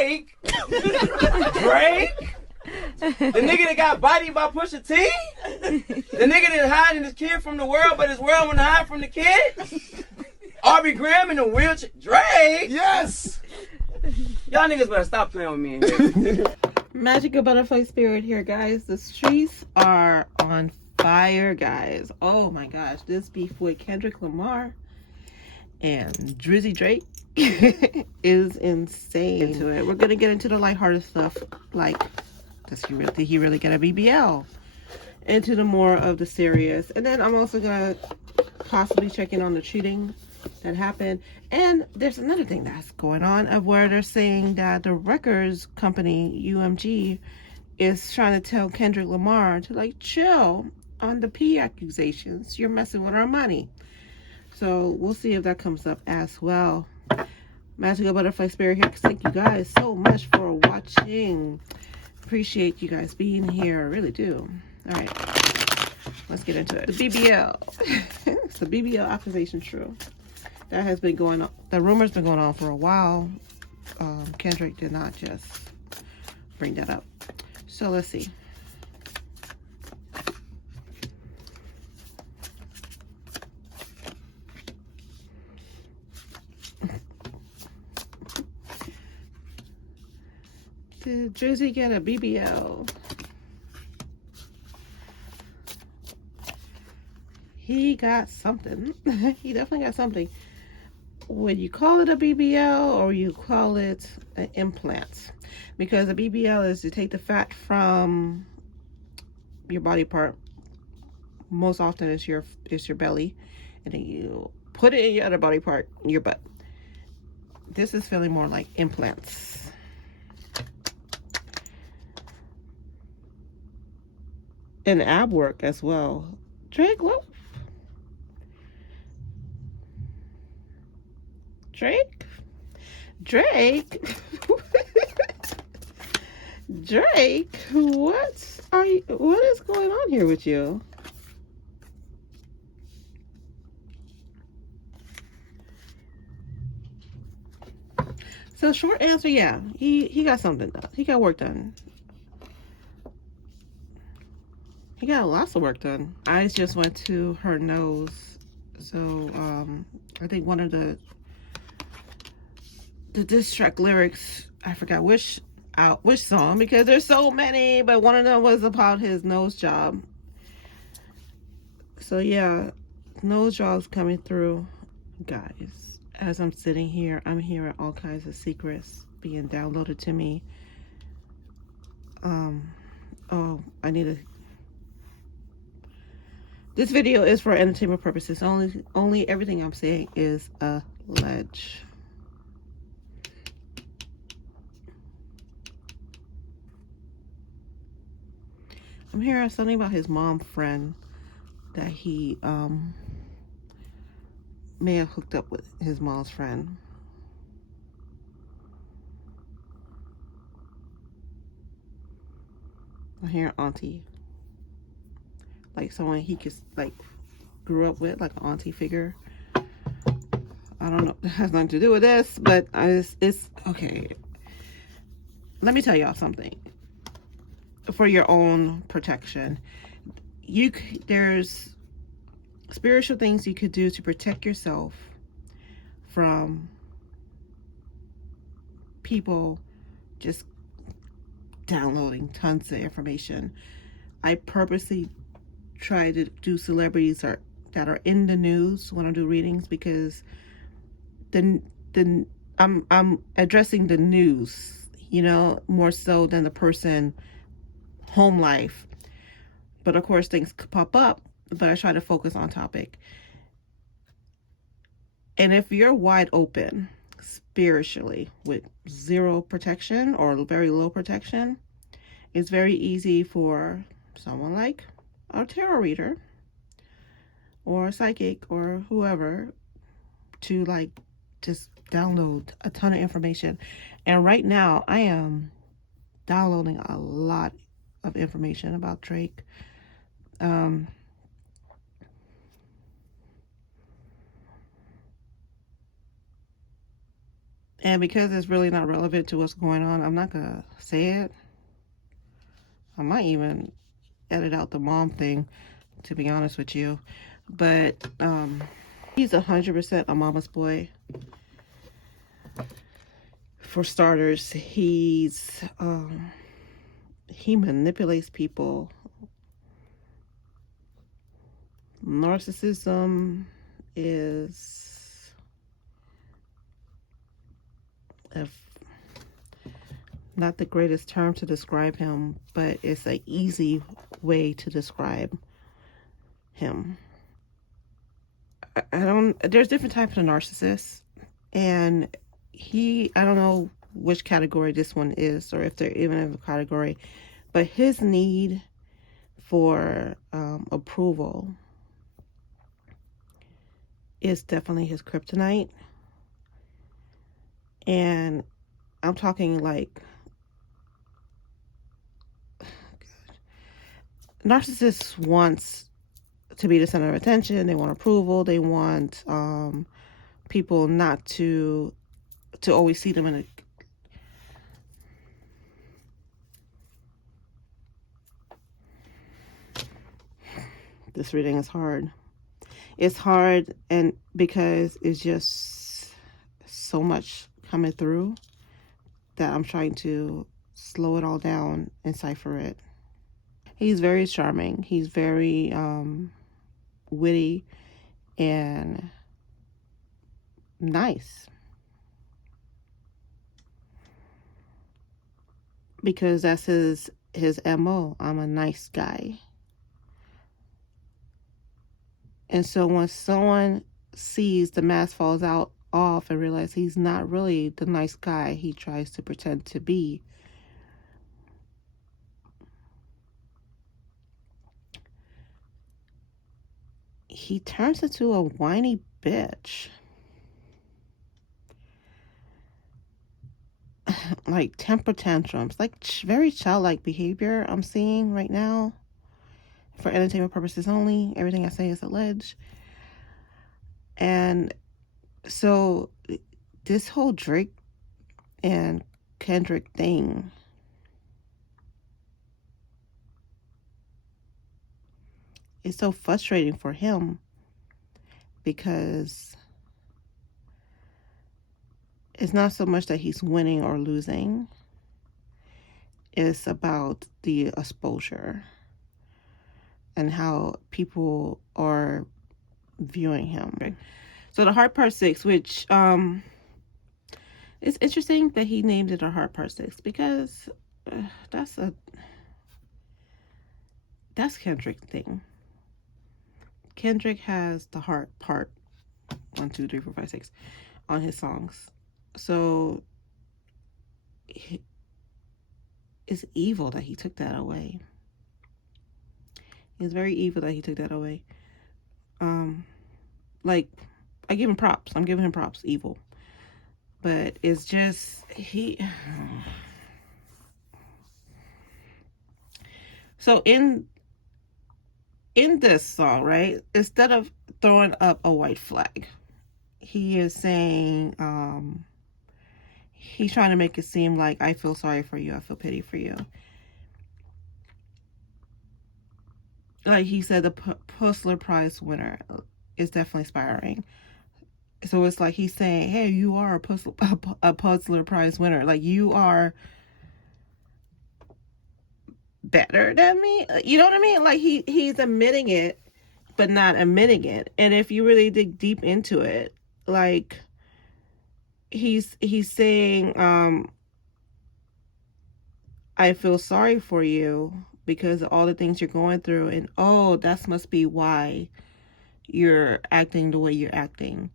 Drake? Drake? The nigga that got bodied by Pusha T? The nigga that hiding his kid from the world, but his world wouldn't hide from the kid? Aubrey Graham in a wheelchair? Drake? Yes! Y'all niggas better stop playing with me in here. Magical butterfly spirit here, guys. The streets are on fire, guys. Oh my gosh, this beef with Kendrick Lamar and Drizzy Drake is insane. We're gonna get into the lighthearted stuff, like did he really get a BBL? Into the more of the serious, and then I'm also gonna possibly check in on the cheating that happened. And there's another thing that's going on of where they're saying that the records company UMG is trying to tell Kendrick Lamar to like chill on the P accusations. You're messing with our money. So we'll see if that comes up as well. Magical butterfly spirit here. Thank you guys so much for watching. Appreciate you guys being here. I really do. All right, let's get into it. The BBL. It's the BBL accusation true. That has been going on. The rumor's been going on for a while. Kendrick did not just bring that up. So let's see. Did Drizzy get a BBL? He got something. He definitely got something. Would you call it a BBL or you call it an implant? Because a BBL is to take the fat from your body part. Most often it's your belly, and then you put it in your other body part, your butt. This is feeling more like implants. And ab work as well. Drake, what? Drake? Drake? Drake? What is going on here with you? So short answer, yeah. He got something done. He got work done. He got lots of work done. Eyes just went to her nose. So I think one of the diss track lyrics, I forgot which song, because there's so many, but one of them was about his nose job. So yeah, nose jobs coming through, guys. As I'm sitting here, I'm hearing all kinds of secrets being downloaded to me. Oh, I need to. This video is for entertainment purposes. Only everything I'm saying is alleged. I'm hearing something about his mom friend that he may have hooked up with his mom's friend. I hear auntie. Like someone he just like grew up with, like an auntie figure. I don't know. It has nothing to do with this, but it's okay. Let me tell y'all something. For your own protection, there's spiritual things you could do to protect yourself from people just downloading tons of information. I purposely try to do celebrities that are in the news when I do readings, because I'm addressing the news, you know, more so than the person home life. But of course things could pop up, but I try to focus on topic. And if you're wide open spiritually with zero protection or very low protection, it's very easy for someone like a tarot reader or a psychic or whoever to like just download a ton of information. And right now I am downloading a lot of information about Drake. And because it's really not relevant to what's going on, I'm not gonna say it. I might even edit out the mom thing, to be honest with you. But he's 100% a mama's boy. For starters, he manipulates people. Narcissism is not the greatest term to describe him, but it's an easy way to describe him. There's different types of narcissists, and I don't know which category this one is, or if they're even in a category, but his need for approval is definitely his kryptonite. And I'm talking like, narcissists wants to be the center of attention. They want approval. They want people not to always see them in a... This reading is hard. It's hard, and because it's just so much coming through that I'm trying to slow it all down and cipher it. He's very charming. He's very witty and nice. Because that's his MO. I'm a nice guy. And so when someone sees the mask falls off and realizes he's not really the nice guy he tries to pretend to be, he turns into a whiny bitch. Like temper tantrums, like very childlike behavior I'm seeing right now. For entertainment purposes only. Everything I say is alleged. And so this whole Drake and Kendrick thing is so frustrating for him, because it's not so much that he's winning or losing. It's about the exposure and how people are viewing him. So the heart part 6, which it's interesting that he named it a heart part 6, because that's Kendrick thing. Kendrick has the heart part 1, 2, 3, 4, 5, 6 on his songs. So it's evil that he took that away. It's very evil that he took that away. Like, I give him props. I'm giving him props. Evil. But it's just, so in this song, right, instead of throwing up a white flag, he is saying, he's trying to make it seem like, I feel sorry for you, I feel pity for you. Like he said, the Pulitzer Prize winner is definitely inspiring. So it's like he's saying, hey, you are a Pulitzer Prize winner. Like, you are better than me. You know what I mean? Like, he's admitting it, but not admitting it. And if you really dig deep into it, like, he's saying, I feel sorry for you because of all the things you're going through, and oh, that must be why you're acting the way you're acting,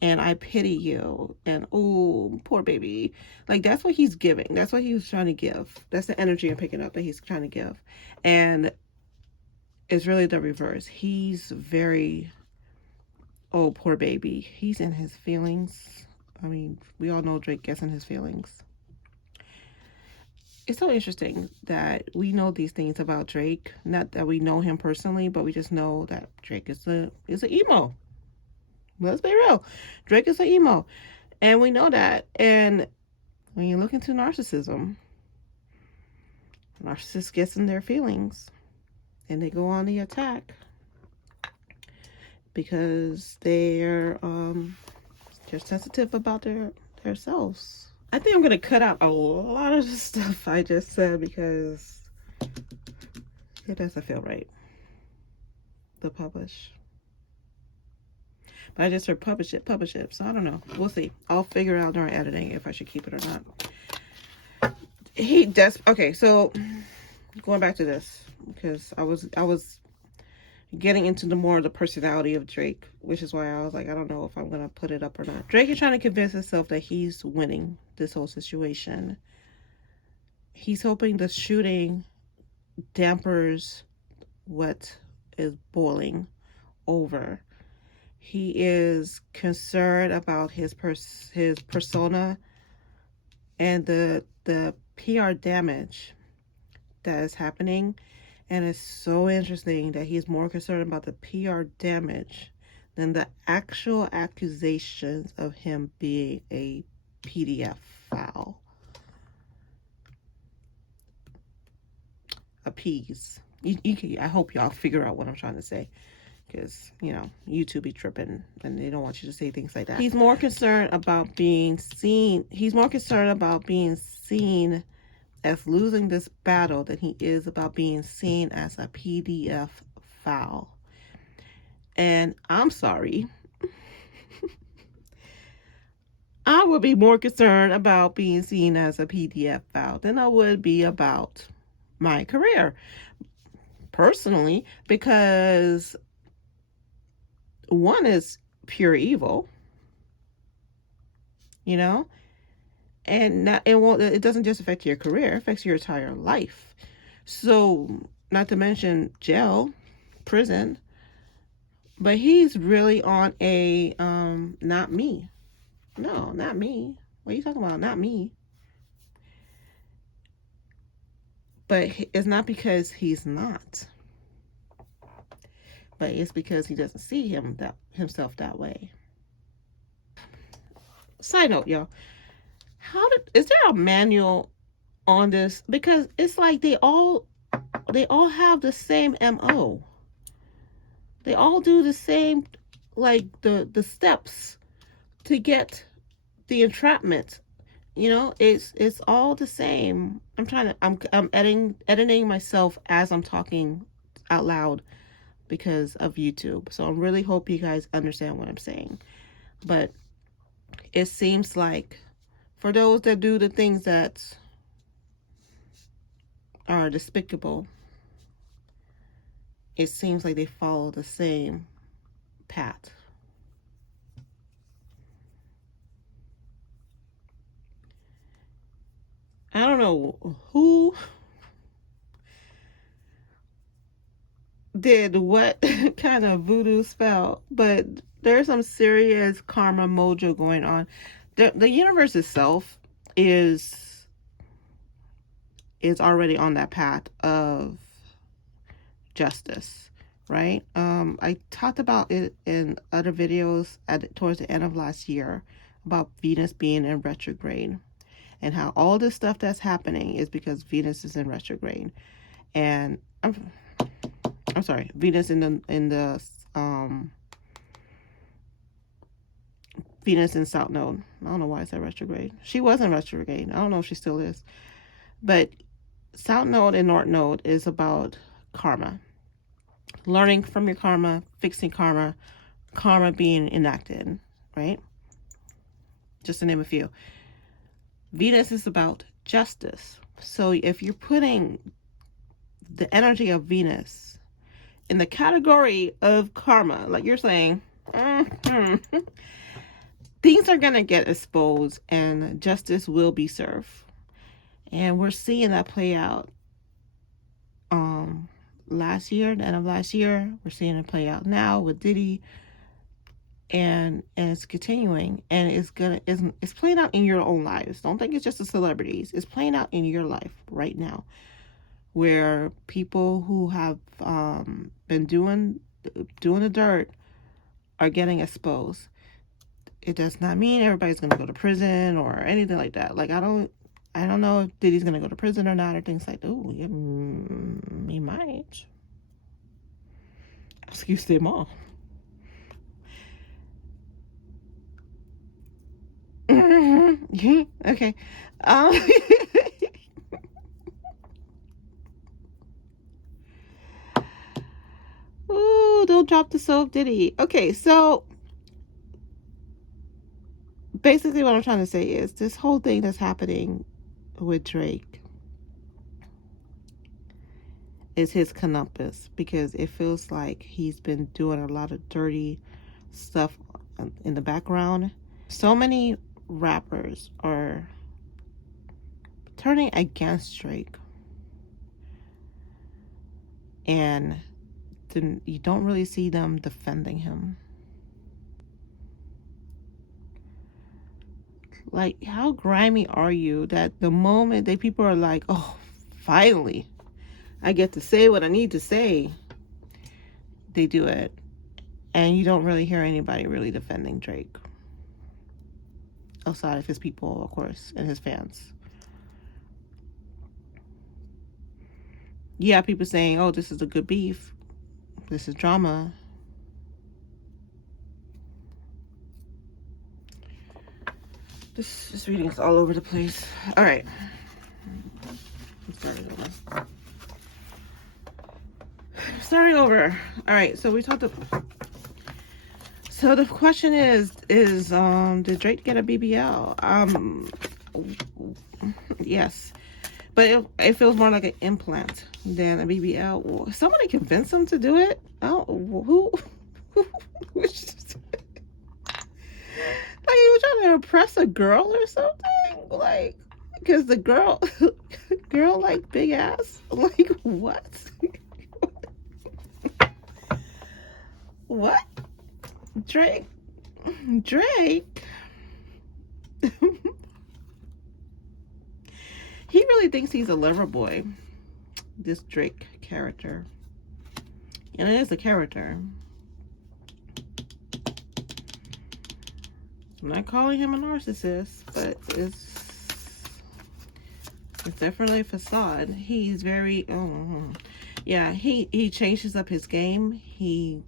and I pity you, and oh, poor baby. Like, that's what he's giving. That's what he was trying to give. That's the energy I'm picking up that he's trying to give. And it's really the reverse. He's very, oh, poor baby. He's in his feelings. I mean, we all know Drake gets in his feelings. It's so interesting that we know these things about Drake. Not that we know him personally, but we just know that Drake is an emo. Let's be real. Drake is an emo. And we know that. And when you look into narcissism, narcissists gets in their feelings and they go on the attack because they're sensitive about their selves. I think I'm gonna cut out a lot of the stuff I just said because it doesn't feel right to publish. But I just heard publish it. So I don't know. We'll see. I'll figure out during editing if I should keep it or not. Okay, so going back to this, because I was getting into the personality of Drake, which is why I was like, I don't know if I'm gonna put it up or not. Drake is trying to convince himself that he's winning this whole situation. He's hoping the shooting dampers what is boiling over. He is concerned about his persona and the PR damage that is happening. And it's so interesting that he's more concerned about the PR damage than the actual accusations of him being a PDF file. Appease. I hope y'all figure out what I'm trying to say. Because, YouTube be tripping and they don't want you to say things like that. He's more concerned about being seen. He's more concerned about being seen as losing this battle than he is about being seen as a PDF file. And I'm sorry. I would be more concerned about being seen as a PDF file than I would be about my career. Personally, because one is pure evil, and it doesn't just affect your career, it affects your entire life. So, not to mention jail, prison, but he's really on a not me. No, not me. What are you talking about? Not me. But it's not because he's not, but it's because he doesn't see himself that way. Side note, y'all, is there a manual on this? Because it's like they all have the same MO. They all do the same, like the steps to get the entrapment. It's all the same. I'm editing myself as I'm talking out loud because of YouTube. So I really hope you guys understand what I'm saying. But it seems like for those that do the things that are despicable, it seems like they follow the same path. I don't know who did what kind of voodoo spell, but there's some serious karma mojo going on. The universe itself is already on that path of justice, right? I talked about it in other videos towards the end of last year about Venus being in retrograde and how all this stuff that's happening is because Venus is in retrograde. And I'm sorry, Venus in the Venus in South Node. I don't know why I said retrograde. She was in retrograde. I don't know if she still is. But South Node and North Node is about karma. Learning from your karma, fixing karma, karma being enacted, right? Just to name a few. Venus is about justice. So if you're putting the energy of Venus in the category of karma, like you're saying, things are going to get exposed and justice will be served. And we're seeing that play out last year, the end of last year. We're seeing it play out now with Diddy. And it's continuing, and it's playing out in your own lives. Don't think it's just the celebrities. It's playing out in your life right now, where people who have been doing the dirt are getting exposed. it does not mean everybody's gonna go to prison or anything like that. Like, I don't know if Diddy's gonna go to prison or not, or things like that. Ooh, yeah, he might. Excuse them all. Okay. Ooh, don't drop the soap, Diddy. Okay, so basically what I'm trying to say is this whole thing that's happening with Drake is his columbus, because it feels like he's been doing a lot of dirty stuff in the background. So many rappers are turning against Drake, and then you don't really see them defending him. Like, how grimy are you that the moment that people are like, oh, finally I get to say what I need to say, they do it, and you don't really hear anybody really defending Drake outside of his people, of course, and his fans. Yeah, people saying, oh, this is a good beef, this is drama. This reading is all over the place. All right, starting over. All right, so we talked about. So the question is did Drake get a BBL? Yes, but it feels more like an implant than a BBL. Somebody convinced him to do it. Oh, who? Like, he was trying to impress a girl or something? Like, because the girl like big ass? Like, what? What? Drake? He really thinks he's a lover boy, this Drake character. And it is a character. I'm not calling him a narcissist, but it's definitely a facade. He's very, yeah, he changes up his game. He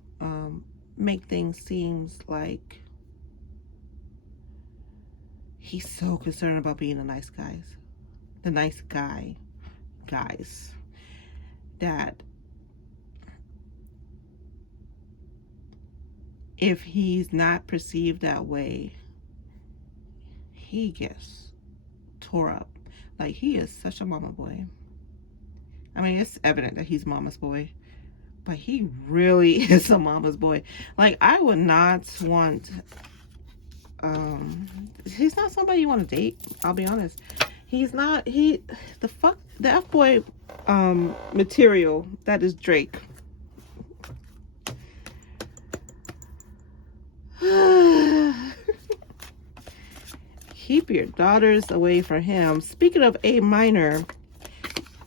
make things seems like he's so concerned about being the nice guys, that if he's not perceived that way, he gets tore up. Like, he is such a mama boy. I mean, it's evident that he's mama's boy, but he really is a mama's boy. Like, I would not want, he's not somebody you want to date, I'll be honest. He's not, the F-boy material that is Drake. Keep your daughters away from him. Speaking of A minor,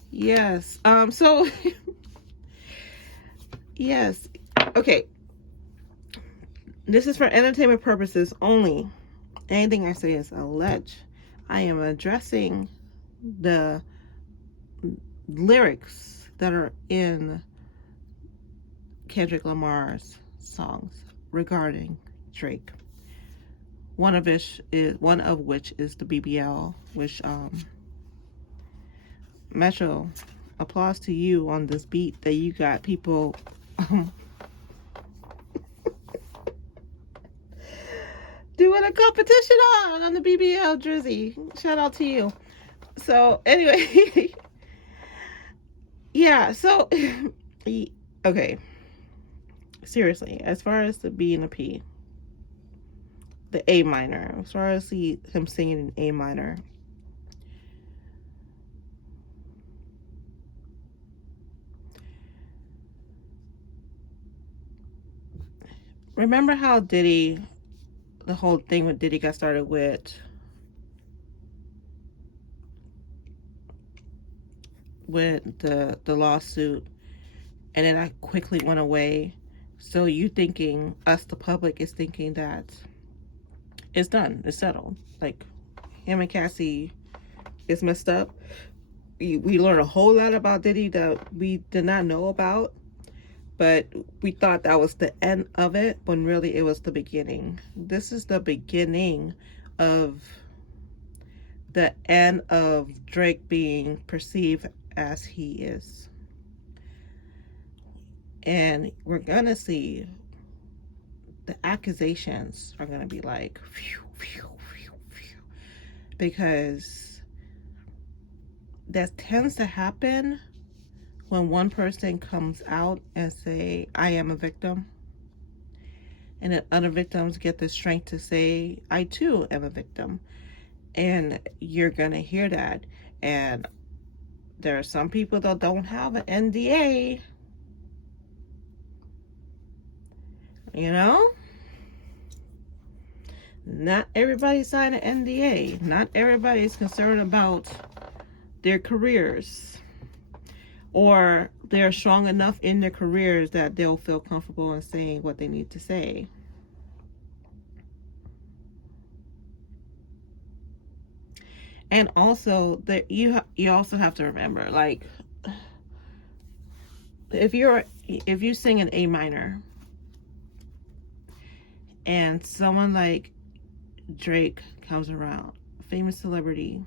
yes. So yes. Okay. This is for entertainment purposes only. Anything I say is alleged. I am addressing the lyrics that are in Kendrick Lamar's songs regarding Drake. One of which is the BBL, which Metro, applause to you on this beat that you got people doing a competition on the BBL, Drizzy. Shout out to you. So anyway, yeah. So okay. Seriously, as far as the B and the P, the A minor, as far as him singing in A minor, remember how Diddy, the whole thing with Diddy got started with the lawsuit, and then I quickly went away. So you thinking, us the public is thinking that It's done. It's settled. Like, him and Cassie is messed up. We learned a whole lot about Diddy that we did not know about, but we thought that was the end of it, when really it was the beginning. This is the beginning of the end of Drake being perceived as he is. And we're gonna see the accusations are gonna be like, phew, phew, phew, phew, because that tends to happen when one person comes out and say, I am a victim, and then other victims get the strength to say, I too am a victim. And you're gonna hear that. And there are some people that don't have an NDA, you know. Not everybody signed an NDA. Not everybody is concerned about their careers, or they're strong enough in their careers that they'll feel comfortable in saying what they need to say. And also that you also have to remember, like, if you sing an A minor and someone like Drake comes around, a famous celebrity,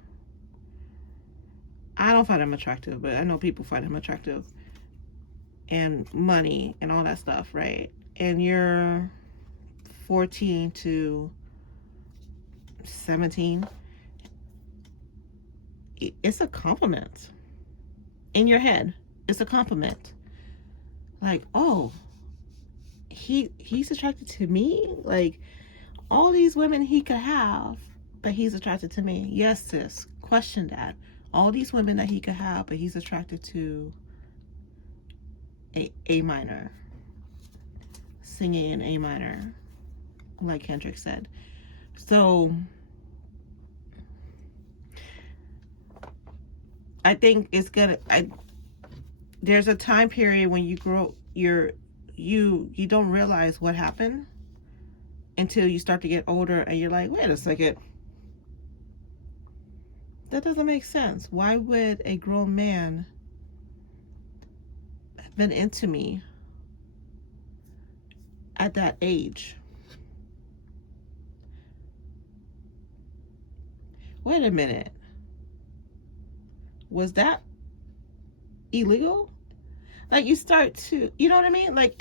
I don't find him attractive, but I know people find him attractive, and money and all that stuff, right? And you're 14 to 17, it's a compliment. In your head, it's a compliment. Like, oh, he's attracted to me? Like, all these women he could have, but he's attracted to me. Yes, sis, question that. All these women that he could have, but he's attracted to A minor, singing in A minor, like Kendrick said. So I think it's gonna, there's a time period when you grow, you don't realize what happened until you start to get older, and you're like, wait a second, that doesn't make sense. Why would a grown man have been into me at that age? Wait a minute, was that illegal? Like, you start to, you know what I mean? Like,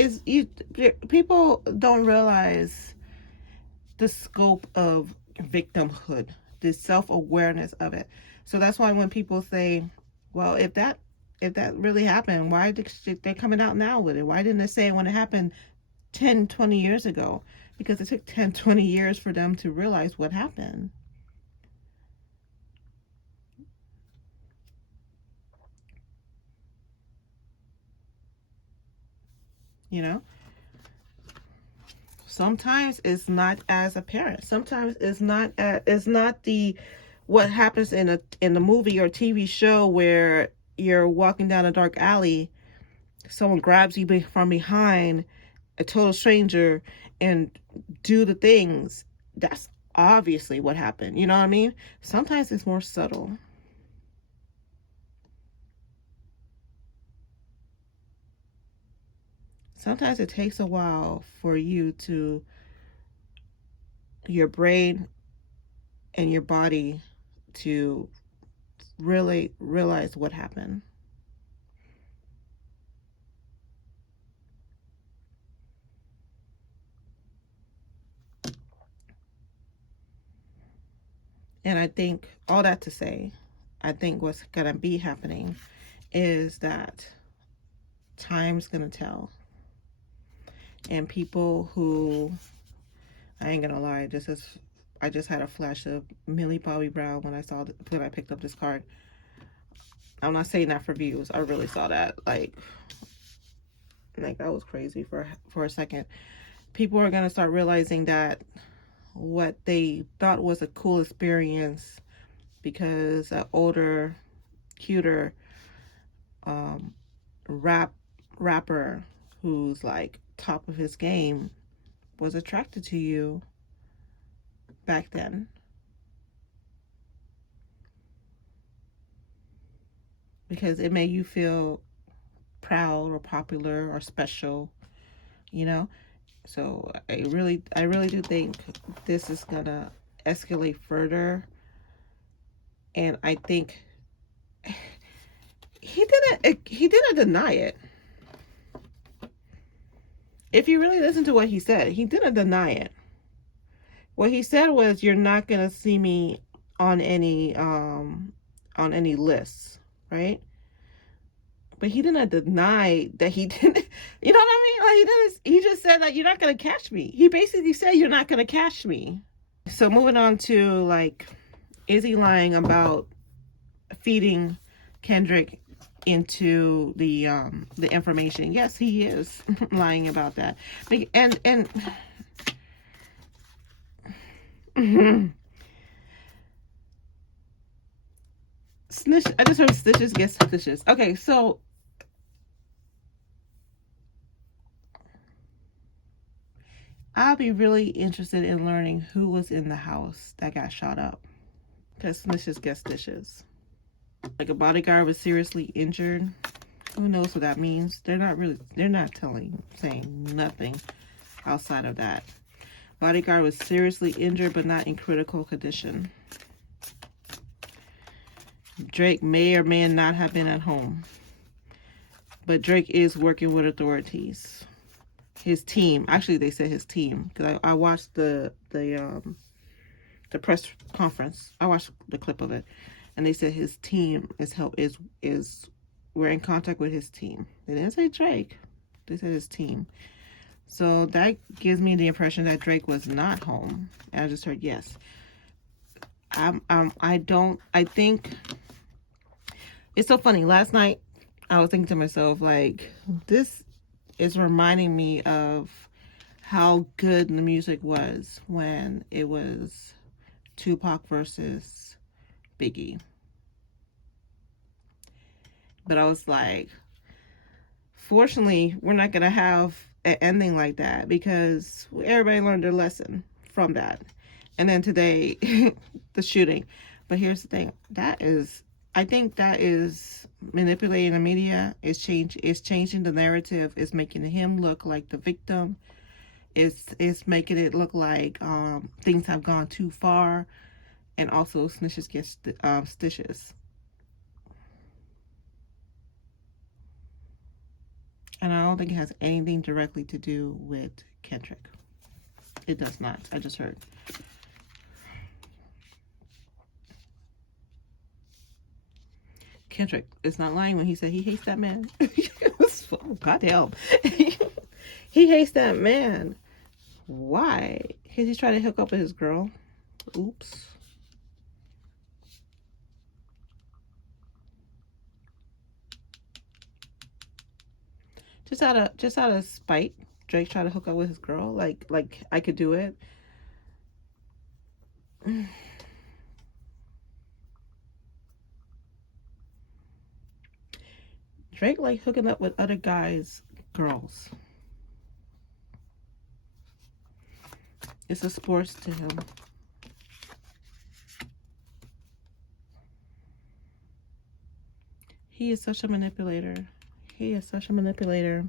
people don't realize the scope of victimhood, the self-awareness of it. So that's why when people say, well, if that really happened, why they're coming out now with it? Why didn't they say it when it happened 10, 20 years ago? Because it took 10, 20 years for them to realize what happened. You know? Sometimes it's not as apparent. Sometimes it's not the what happens in the movie or TV show where you're walking down a dark alley, someone grabs you from behind, a total stranger, and do the things. That's obviously what happened. You know what I mean? Sometimes it's more subtle. Sometimes it takes a while for your brain and your body to really realize what happened. And I think all that to say, I think what's gonna be happening is that time's gonna tell. And people who, I ain't gonna lie, I just had a flash of Millie Bobby Brown when I picked up this card. I'm not saying that for views. I really saw that. Like that was crazy for a second. People are gonna start realizing that what they thought was a cool experience because an older, cuter rapper who's like top of his game was attracted to you, back then. Because it made you feel proud or popular or special, you know? So I really do think this is gonna escalate further. And I think he didn't deny it. If you really listen to what he said, he didn't deny it. What he said was, you're not gonna see me on any lists, right? But he didn't deny that he didn't, you know what I mean? Like, he just said that you're not gonna catch me. He basically said, you're not gonna catch me. So moving on to, like, is he lying about feeding Kendrick into the information? Yes, he is lying about that. And snitch, I just heard stitches get stitches. Okay, so I'll be really interested in learning who was in the house that got shot up, because snitches get stitches. Like, a bodyguard was seriously injured. Who knows what that means? They're not saying nothing outside of that. Bodyguard was seriously injured but not in critical condition. Drake may or may not have been at home, but Drake is working with authorities. His team, actually they said his team, because I watched the press conference. I watched the clip of it, and they said his team is we're in contact with his team. They didn't say Drake. They said his team. So that gives me the impression that Drake was not home. And I just heard yes. I think it's so funny. Last night I was thinking to myself, like, this is reminding me of how good the music was when it was Tupac versus Biggie. But I was like, fortunately, we're not going to have an ending like that, because everybody learned their lesson from that. And then today, the shooting. But here's the thing. I think that is manipulating the media. It's changing the narrative. It's making him look like the victim. It's making it look like things have gone too far. And also, snitches get stitches. And I don't think it has anything directly to do with Kendrick. It does not. I just heard. Kendrick is not lying when he said he hates that man. Oh, goddamn. He hates that man. Why? Because he's trying to hook up with his girl. Oops. Just out of spite, Drake tried to hook up with his girl. Like I could do it. Drake like hooking up with other guys' girls. It's a sport to him. He is such a manipulator. He is such a manipulator.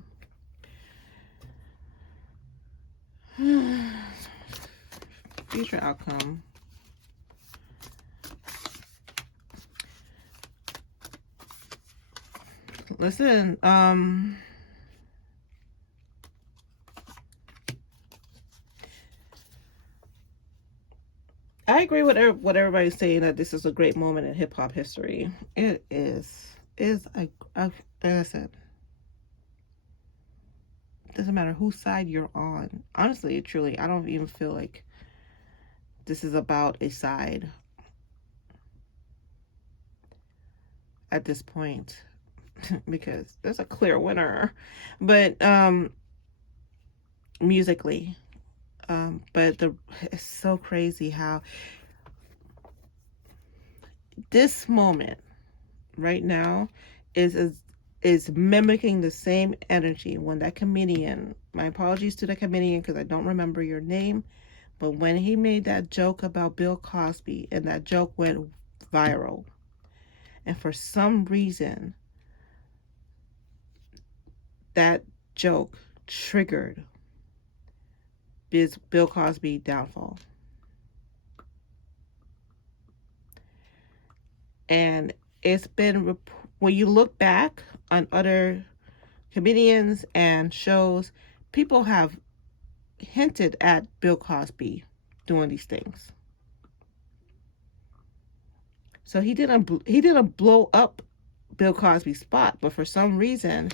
Future outcome. Listen, I agree with what everybody's saying, that this is a great moment in hip hop history. It is. Like I said, doesn't matter whose side you're on. Honestly, truly, I don't even feel like this is about a side at this point, because there's a clear winner. But musically, but it's so crazy how this moment right now is mimicking the same energy when that comedian, my apologies to the comedian because I don't remember your name, But when he made that joke about Bill Cosby, and that joke went viral, and for some reason, that joke triggered Bill Cosby downfall. And it's been, when you look back on other comedians and shows, people have hinted at Bill Cosby doing these things. So he didn't blow up Bill Cosby's spot, but for some reason,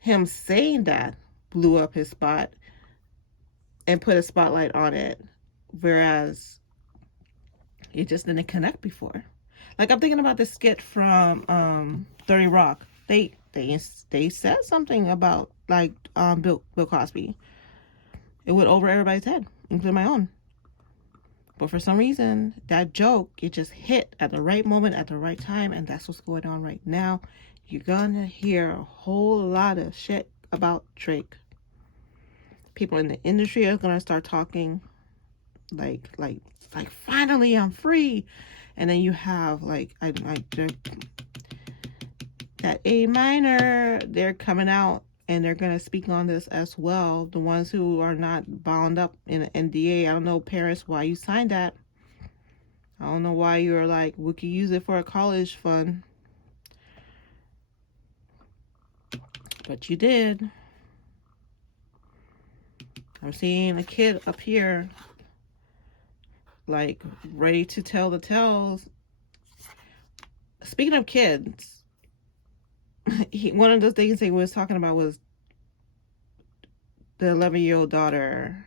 him saying that blew up his spot and put a spotlight on it, whereas it just didn't connect before. Like, I'm thinking about the skit from 30 Rock. They said something about, like, Bill Cosby. It went over everybody's head, including my own. But for some reason, that joke, it just hit at the right moment, at the right time, and that's what's going on right now. You're gonna hear a whole lot of shit about Drake. People in the industry are gonna start talking like finally I'm free. And then you have that A minor, they're coming out and they're gonna speak on this as well. The ones who are not bound up in an NDA. I don't know, parents, why you signed that. I don't know why you're like, we could use it for a college fund. But you did. I'm seeing a kid up here, like, ready to tell the tales. Speaking of kids, one of the things he was talking about was the 11-year-old daughter.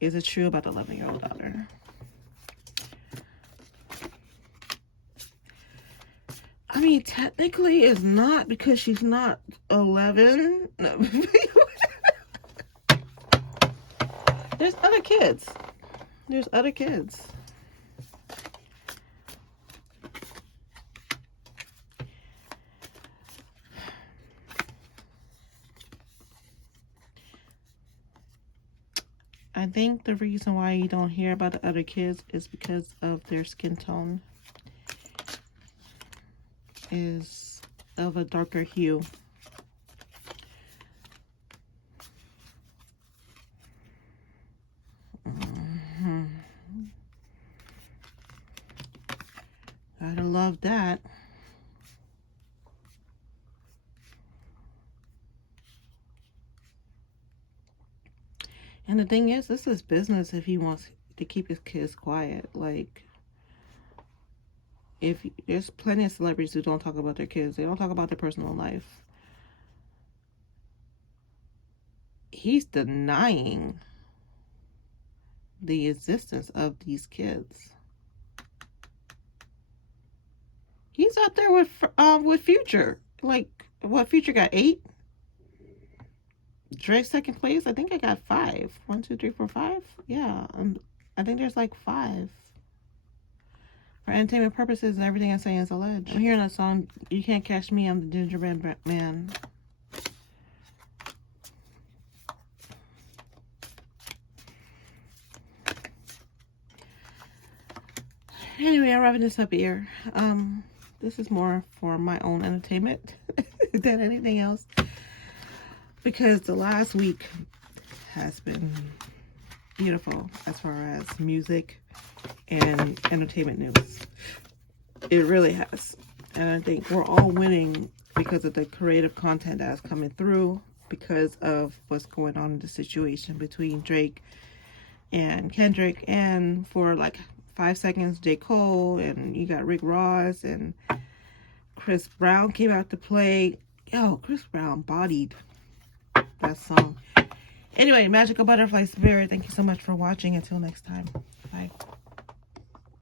Is it true about the 11-year-old daughter? I mean, technically it's not, because she's not 11. No. There's other kids. There's other kids. I think the reason why you don't hear about the other kids is because of their skin tone is of a darker hue. Gotta love that. And the thing is, this is business if he wants to keep his kids quiet. Like, if there's plenty of celebrities who don't talk about their kids, they don't talk about their personal life. He's denying the existence of these kids. He's out there with Future. Like, what, Future got 8? Drake second place. I think I got 5. 1, 2, 3, 4, 5. Yeah, I think there's like 5. For entertainment purposes, and everything I'm saying is alleged. I'm hearing that song, "You Can't Catch Me, I'm the Gingerbread Man." Anyway, I'm wrapping this up here. This is more for my own entertainment than anything else, because the last week has been beautiful as far as music and entertainment news. It really has. And I think we're all winning because of the creative content that's coming through, because of what's going on in the situation between Drake and Kendrick, and for like 5 seconds, J. Cole, and you got Rick Ross, and Chris Brown came out to play. Yo, Chris Brown bodied that song. Anyway, Magical Butterfly Spirit, thank you so much for watching. Until next time, bye.